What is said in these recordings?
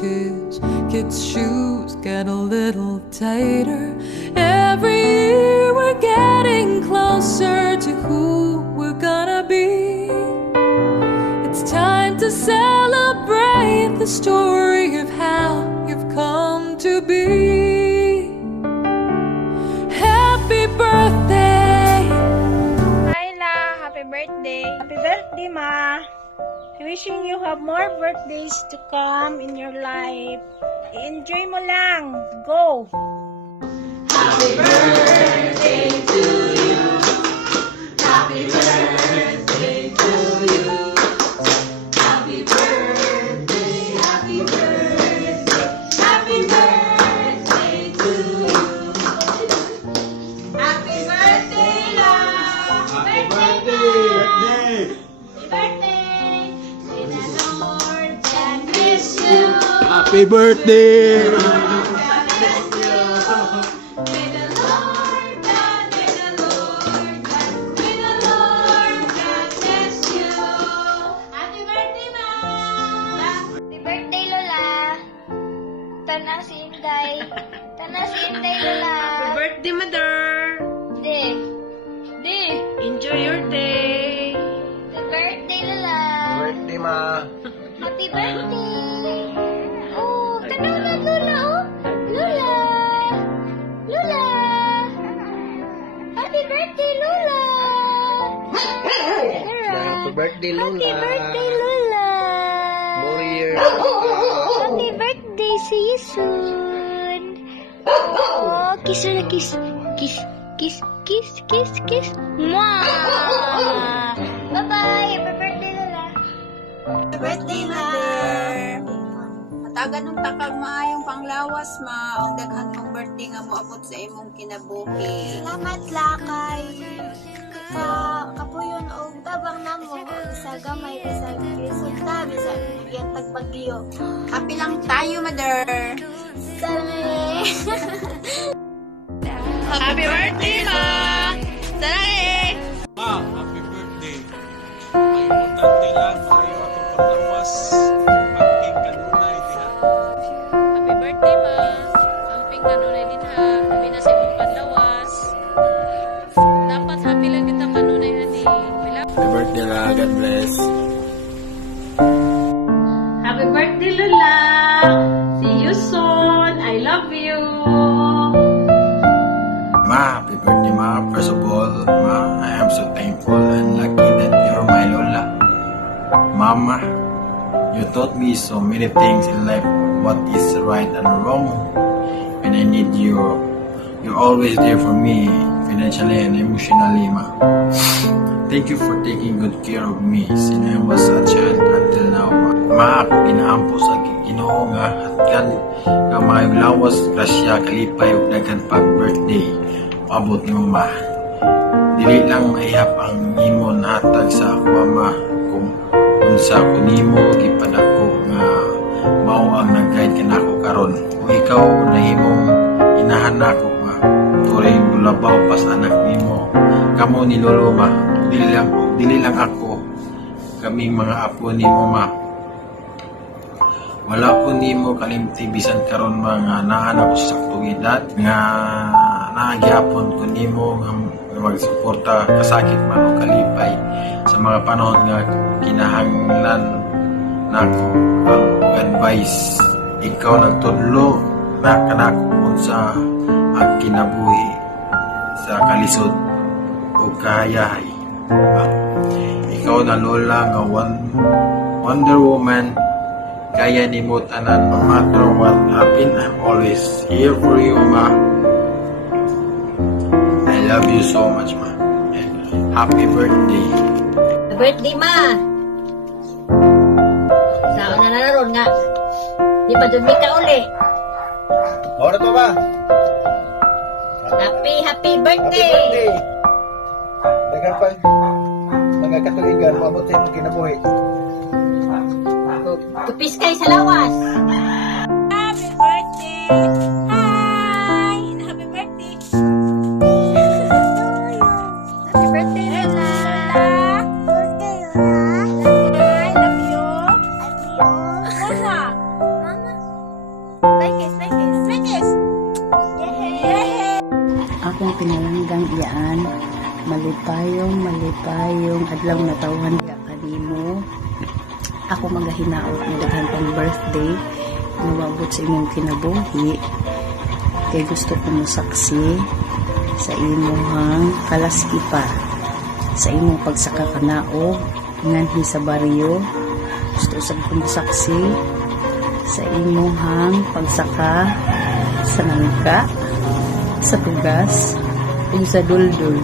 inches. Kids' shoes get a little tighter. Every year we're getting closer to who we're gonna be. It's time to celebrate the story of how you've come to be. Happy birthday! Kyla, happy birthday! Happy birthday, Ma! Wishing you have more birthdays to come in your life. Enjoy mo lang! Go! Happy birthday to you. Happy birthday to you. Happy birthday, happy birthday, happy birthday to you. Happy birthday, love. Happy birthday! Happy birthday. May the Lord can bless you. Happy birthday! Tana si Inday. Tana si Inday, Lola. Happy birthday, Mother! Di. Di. Enjoy your day! Happy birthday, Lola. Birthday, ma! Happy birthday. Oh, tanaw na, Lola, oh. Lola. Lola. Happy birthday, Lola. Happy birthday, Lola! Happy birthday, Lola. More years! Happy birthday. See you soon. Oh, kiss na kiss. Kiss, kiss, kiss, kiss, kiss. Mwah! Bye-bye. Happy birthday, Lola. Happy birthday, Mother! Matagan ng takag maayong panglawas, ma. Ang daghan mong birthday nga moabot sa imong kinabuhi. Salamat, Lakay. Kapuyon o tabang na mo. Sa gamay, sa resulta, sa yung tagbagyo. Happy lang tayo, Mother! Sorry. Happy birthday, Ma! Saray! Ma, happy birthday! Ang importante lang, ayaw atong paglawas. Ang kanunay diha. Happy birthday, ma. Amping kanunay din ha. Sabi na sa imong panlawas. Dapat happy lang kita kanunay, honey. Happy birthday, la. God bless. Happy birthday, Lola! See you soon! I love you! Ma, happy birthday, ma. First of all, ma, I am so thankful and lucky that you're my Lola. Mama, you taught me so many things in life, what is right and wrong. When I need you, you're always there for me, financially and emotionally, ma. Thank you for taking good care of me since I was a child until now, ma. Ma, ako ginaampo sa Ginoo nga hatgan nga maayong lawas, grasya, kalipay ug daghan pag birthday. Paabot nimo, ma. Dili lang maihap ang imo nahatag sa ako, ma. Kung unsa ko nimo gipadako nga mao ang nag-guide kanako karon. Kung ikaw nahimong inahan nako, ma. Turing bulabaw pas anak nimo. Kamo ni lolo, ma. Dili lang ako. Kami mga apo nimo, ma. Wala ko nimo kalimti bisan karon mga naan ako sa saktong edad nga naagyapon ko nimo nga magsuporta kasakit man o kalipay sa mga panahon nga kinahanglan nako ang advice. Ikaw nagtudlo na kanako unsa ang kinabuhi sa kalisod o kahayahay. Ikaw na lola nga Wonder Woman. Kaya ni mo tanan, no matter what happen, I'm always here for you, ma. I love you so much, ma. And happy birthday. Birthday, ma! Saan na naroon nga? Di ba dumi ka uli? Ora to ba? Happy birthday! Dagan pa. Mga katuigan, maabot sa imong kinabuhi. Tupis kay sa lawas! Happy birthday! Hi! Happy birthday! Happy birthday, Lola. Birthday, Lola. I love you! Love you. Mama! Mama. maayong adlaw na tawhan ka kanimo. Ako magahinaot ng daghang pang birthday mababot sa imong kinabuhi. Kay gusto ko mo saksi sa imong kalaskipa, sa imong pagsaka kanao nganhi sa baryo. Gusto sa kong saksi sa imong pagsaka sa nangka, sa tugas ug sa duldul.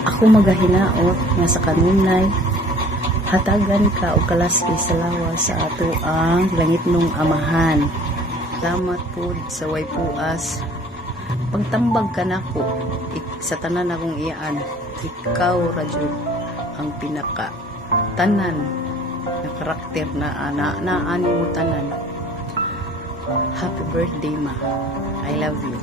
Ako magahinaot nga sa kanunay hatagan ka og kalaski sa lawas sa ato ang langitnong amahan. Salamat po sa way puas. Pagtambag ka nako sa tanan akong iyaan, ikaw ra jud ang pinaka tanan na karakter na ani mo tanan. Happy birthday, ma. I love you.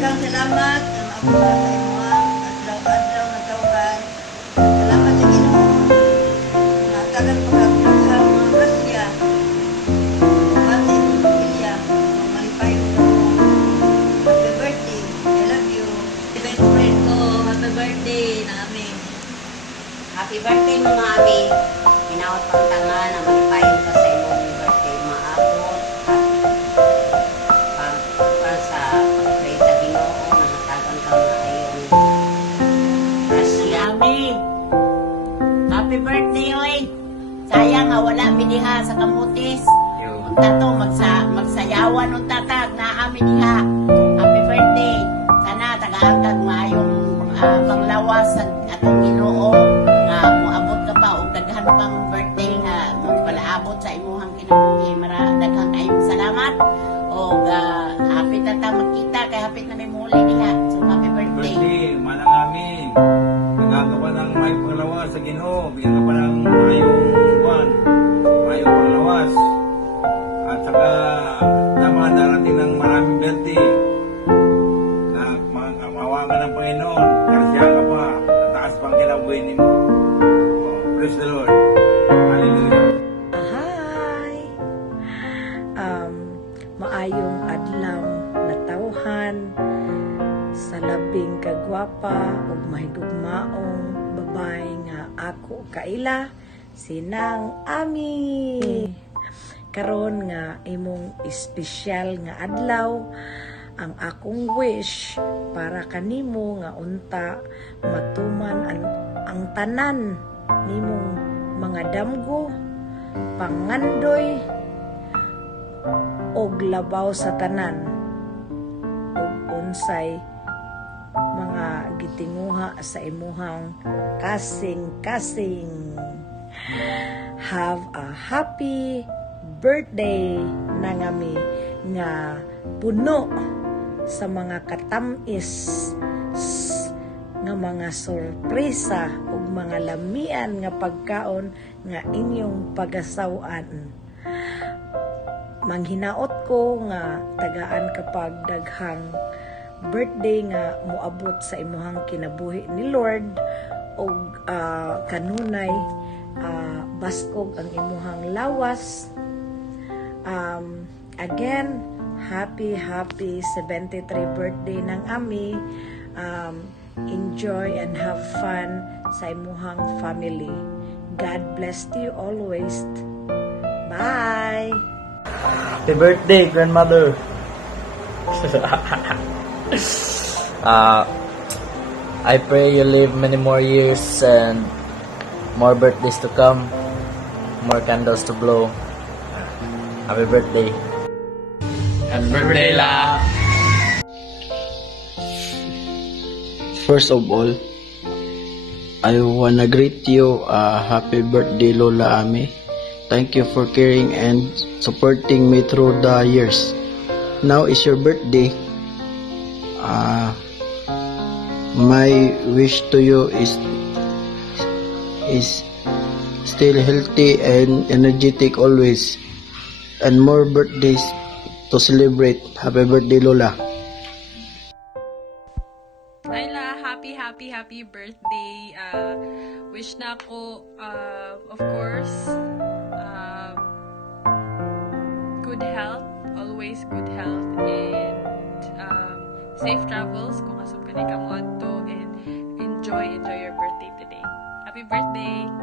Daghang salamat ang abot sa imo adlaw na tawhan. Salamat sa Ginoo. Natagan pagkakulang mga grasya. Pati sa pamilya, malipay mo. Happy birthday. I love you. Best friend ko, happy birthday namin. Happy birthday, Mama Ami. Pinawat pang tangan na malipayon ka sa imong birthday, maabot. Para sa pag-pray sa Ginoo, nahatagan ka maayon. Kasi Ami, happy birthday, oy. Sayang nga wala mi diha sa Camotes. Unta to magsayawan unta tag na Ami diha. Happy birthday. Sana tagaangkag maayong panglawas sa atong Ginoo. Moabot ka pa og daghan pang birthday nga palaabot sa imuhang kinabuhi. Daghang kayong salamat og hapit na ta magkita kay hapit na may muli diha. So happy birthday. Manang amin. Nagagawa ng may panglawas sa Ginoo. Bigyan ka pa ng mayong panglawas. At saka tama darating ng maraming birthday na mawagan ng Panginoon. Karsya ka pa. Nataas pang kinabuhi mo. Praise the Lord. Hallelujah. Hi! Maayong adlaw na tawhan sa labing kagwapa ug mahigugmaong babae nga ako kaila sinang Ami. Karon nga imong espesyal nga adlaw, ang akong wish para kanimo nga unta matuman ang tanan nimong mga damgo, pangandoy, og labaw sa tanan ug unsay mga gitinguha sa imuhang kasing-kasing. Have a happy birthday na ngami nga puno sa mga katamis nga mga surprisa ug mga lamian nga pagkaon nga inyong pagasawan. Manghinaot ko nga tagaan kapag daghang birthday nga moabot sa imuhang kinabuhi ni Lord ug kanunay baskog ang imuhang lawas. Again, happy 73 birthday ng Ami. Enjoy and have fun sa imuhang family. God bless you always. Bye! Happy birthday, grandmother! I pray you live many more years and more birthdays to come, more candles to blow. Happy birthday! Happy birthday, La! First of all, I wanna greet you, happy birthday, Lola Ami. Thank you for caring and supporting me through the years. Now is your birthday. My wish to you is still healthy and energetic always, and more birthdays to celebrate. Happy birthday, Lola. Ayla, happy birthday. Wish na ako, of course, good health, always good health, and safe travels kung asok ka ni kamo adto, and enjoy your birthday today. Happy birthday!